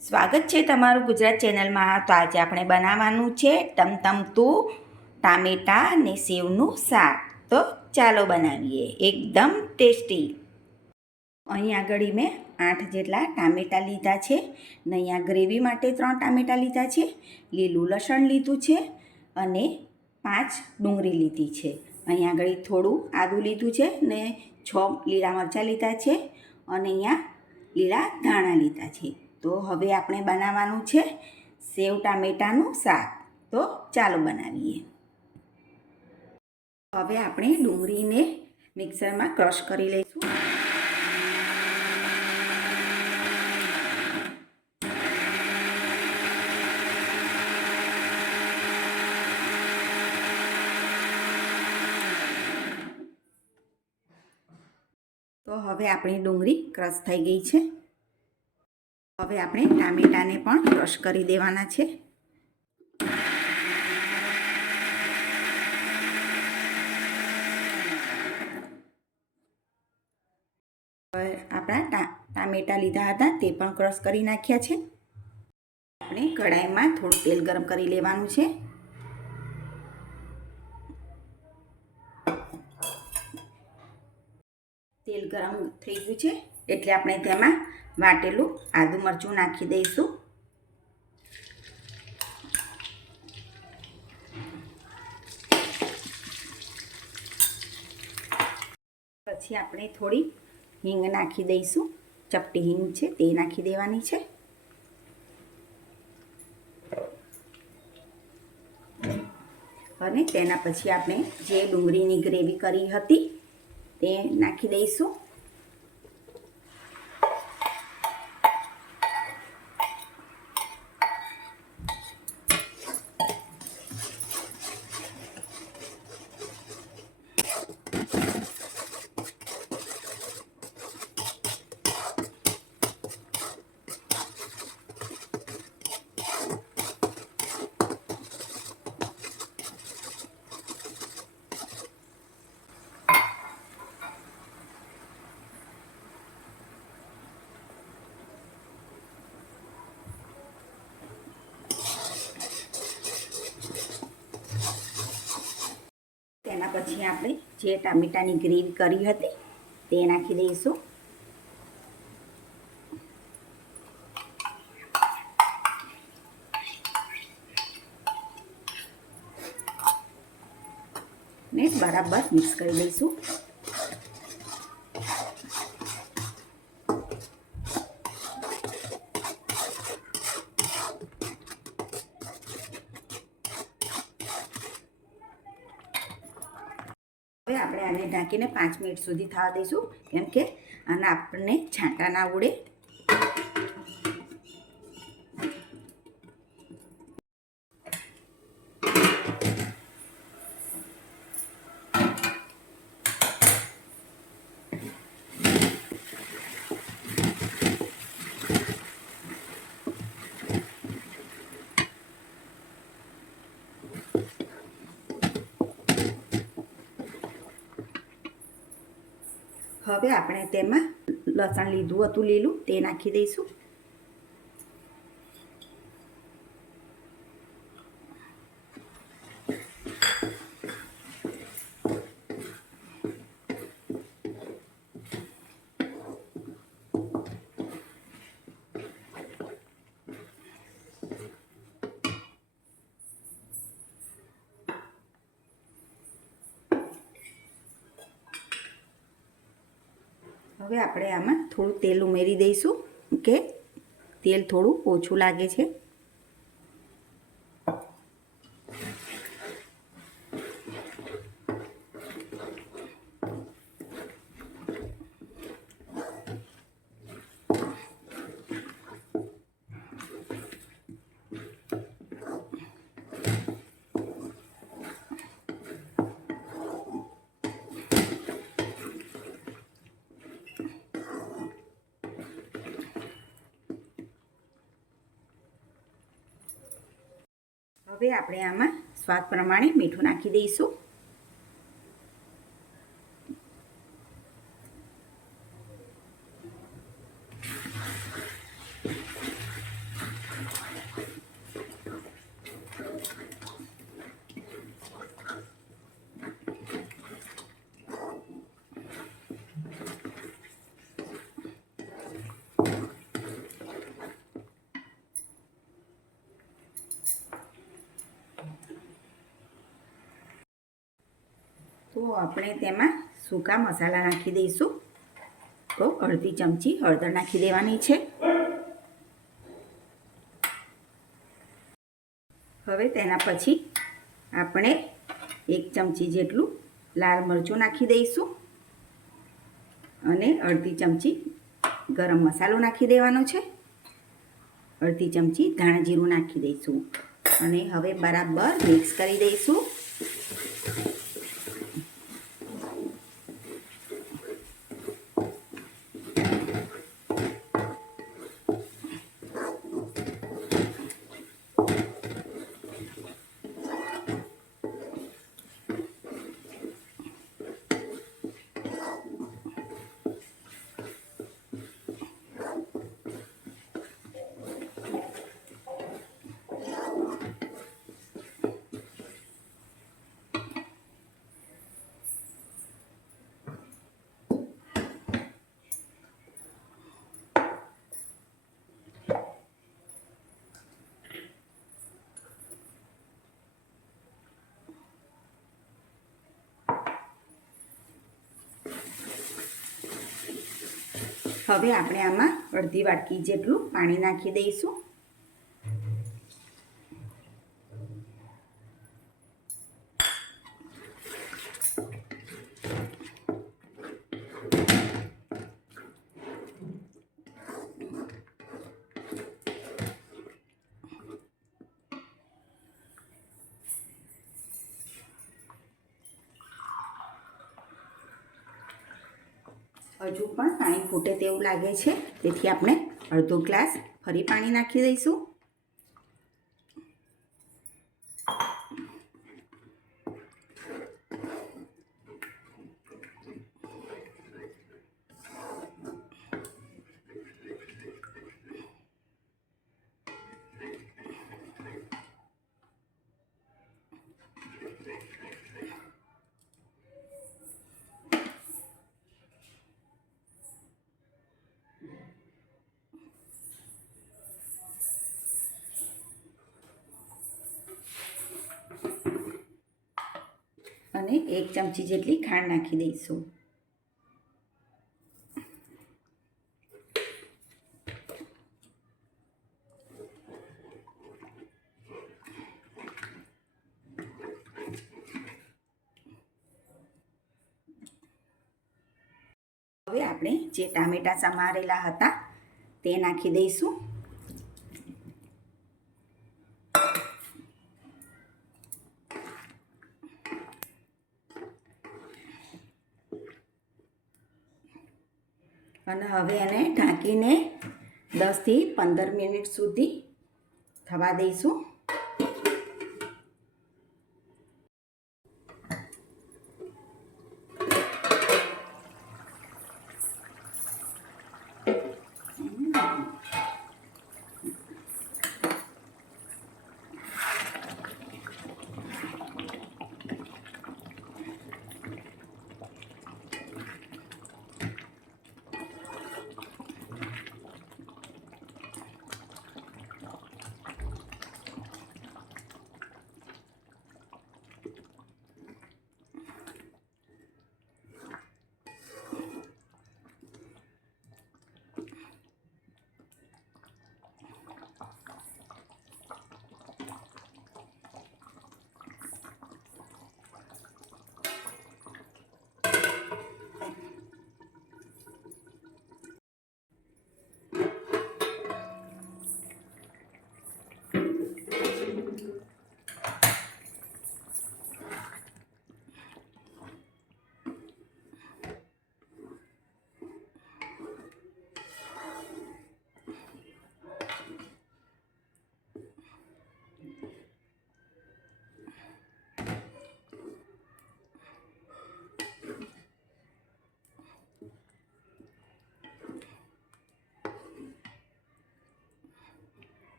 સ્વાગત છે તમારું ગુજરાત ચેનલમાં. તો આજે આપણે બનાવવાનું છે ટમટમતું ટામેટાં અને સેવનું શાક. તો ચાલો બનાવીએ. એકદમ ટેસ્ટી. અહીં આગળ મેં આઠ જેટલા ટામેટાં લીધા છે ને અહીંયા ગ્રેવી માટે ત્રણ ટામેટાં લીધા છે, લીલું લસણ લીધું છે અને પાંચ ડુંગળી લીધી છે. અહીં આગળ થોડું આદું લીધું છે ને છ લીલા મરચાં લીધા છે અને અહીંયા લીલા ધાણા લીધા છે. તો હવે આપણે બનાવવાનું છે સેવ ટામેટાનું શાક. તો ચાલો બનાવીએ. હવે આપણે ડુંગળીને મિક્સરમાં ક્રશ કરી લઈશું. તો હવે આપણી ડુંગળી ક્રશ થઈ ગઈ છે. હવે આપણે ટામેટાને પણ ક્રશ કરી દેવાના છે. આપણા ટામેટા લીધા હતા, તે પણ ક્રશ કરી નાખ્યા છે. આપણે કઢાઈમાં થોડું તેલ ગરમ કરી લેવાનું છે. તેલ ગરમ થઈ ગયું છે, એટલે આપણે તેમાં વાટેલું આદુ મરચું નાખી દઈશું. પછી આપણે થોડી હિંગ નાખી દઈશું. ચપટી હિંગ છે તે નાખી દેવાની છે. અને તેના પછી આપણે જે ડુંગળીની ગ્રેવી કરી હતી તે નાખી દઈશું. પછી આપણે જે ટામેટાની ગ્રેવી કરી હતી તે નાખી દઈશું. ને બરાબર મિક્સ કરી દઈશું. હવે આપણે આને ઢાંકીને પાંચ મિનિટ સુધી થવા દઈશું. કેમ કે આને આપણને છાંટા ના ઉડે હવે આપણે તેમાં લસણ લીધું હતું લીલું તે નાખી દઈશું. હવે આપણે આમાં થોડું તેલ ઉમેરી દઈશું કે તેલ થોડું ઓછું લાગે છે. હવે આપણે આમાં સ્વાદ પ્રમાણે મીઠું નાખી દઈશું. તો આપણે તેમાં સૂકા મસાલા નાખી દઈશું. તો અડધી ચમચી હળદર નાખી દેવાની છે. હવે તેના પછી આપણે એક ચમચી જેટલું લાલ મરચું નાખી દઈશું. અને અડધી ચમચી ગરમ મસાલો નાખી દેવાનો છે. અડધી ચમચી ધાણા જીરું નાખી દઈશું. અને હવે બરાબર મિક્સ કરી દઈશું. હવે આપણે આમાં અડધી વાટકી જેટલું પાણી નાખી દઈશું. હજુ પણ પાણી ફૂટે તેવું લાગે છે. તેથી આપણે અડધો ગ્લાસ ફરી પાણી નાખી દઈશું. અને એક ચમચી જેટલી ખાંડ નાખી દઈશું. હવે આપણે જે ટામેટા સમારેલા હતા તે નાખી દઈશું. અને હવે એને ઢાંકીને દસથી પંદર મિનિટ સુધી થવા દઈશું.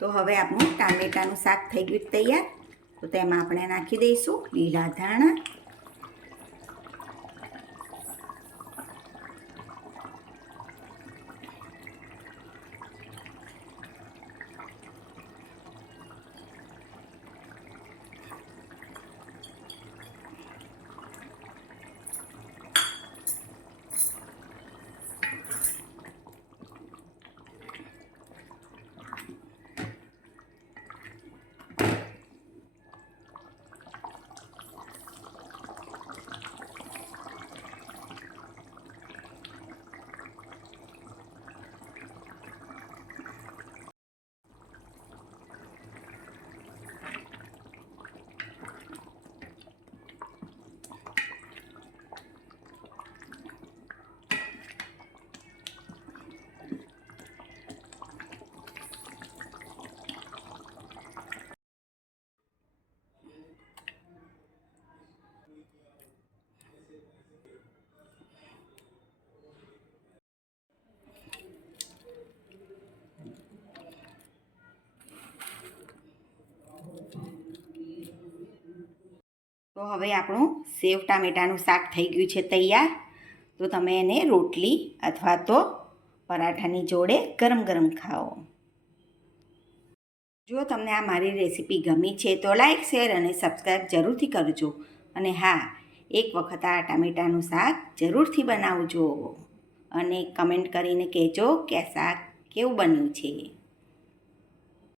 તો હવે આપણું ટામેટાનું શાક થઈ ગયું તૈયાર. તો તેમાં આપણે નાખી દઈશું લીલા ધાણા હવે આપણું સેવ ટામેટાનું શાક થઈ ગયું છે તૈયાર. તો તમે એને રોટલી અથવા તો પરાઠાની જોડે ગરમ ગરમ ખાઓ. જો તમને આ મારી રેસીપી ગમી છે તો લાઇક શેર અને સબસ્ક્રાઈબ જરૂરથી કરજો. અને હા, એક વખત આ ટામેટાનું શાક જરૂરથી બનાવજો. અને કમેન્ટ કરીને કહેજો કે શાક કેવું બન્યું છે.